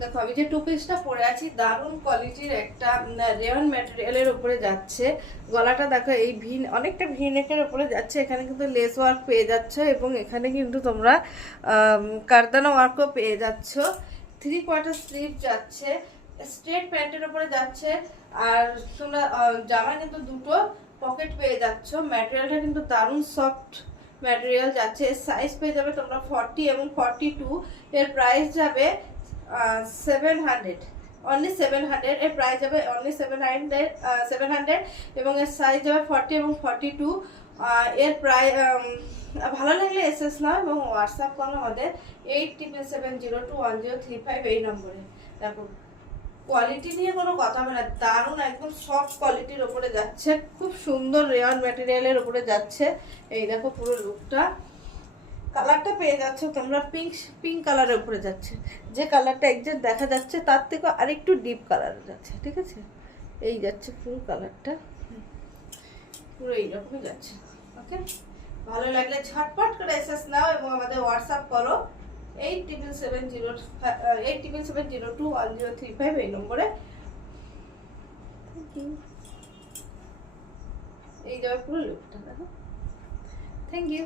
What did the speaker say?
দেখো আমি যে টু পিসটা পরে আছি দারুণ কোয়ালিটির একটা রেয়ন ম্যাটেরিয়ালের উপরে যাচ্ছে। গলাটা দেখো এই অনেকটা ভি নেকের উপরে যাচ্ছে। এখানে কিন্তু লেস ওয়ার্ক পেয়ে যাচ্ছ এবং এখানে কিন্তু তোমরা কারদানা ওয়ার্কও পেয়ে যাচ্ছ। 3/4 স্লিভ যাচ্ছে, স্ট্রেট প্যান্টের উপরে যাচ্ছে। আর তোমরা জামা কিন্তু দুটো পকেট পেয়ে যাচ্ছ। ম্যাটেরিয়ালটা কিন্তু দারুণ সফট ম্যাটেরিয়াল যাচ্ছে। সাইজ পেয়ে যাবে তোমরা 40 এবং 42। এর প্রাইস যাবে 700, অনলি 700। এর প্রাইস যাবে অনলি 700 এবং এর সাইজ যাবে 40 এবং 42। এর প্রাইস ভালো লাগলে এসএস নাও এবং হোয়াটসঅ্যাপ করো আমাদের 8770211035 এই নম্বরে। দেখো কোয়ালিটি নিয়ে কোনো কথা হবে না, দারুণ একদম সফট কোয়ালিটির ওপরে যাচ্ছে, খুব সুন্দর রেয়ন ম্যাটেরিয়ালের উপরে যাচ্ছে। এই দেখো পুরো লুকটা। কালারটা পেয়ে যাচ্ছ তোমরা পিঙ্ক কালারের উপরে যাচ্ছে। যে কালারটা একজ্যাক্ট দেখা যাচ্ছে তার থেকে আরেকটু ডিপ কালার যাচ্ছে, ঠিক আছে? এই যাচ্ছে ফুল কালারটা, পুরো এইরকমই যাচ্ছে। ওকে, ভালো লাগলে ঝটপট করে এসএস নাও এবং আমাদের হোয়াটসঅ্যাপ করো 8770211035 এই নম্বরে। Thank you. এই যাবে পুরো লুকটা, দেখো। Thank you.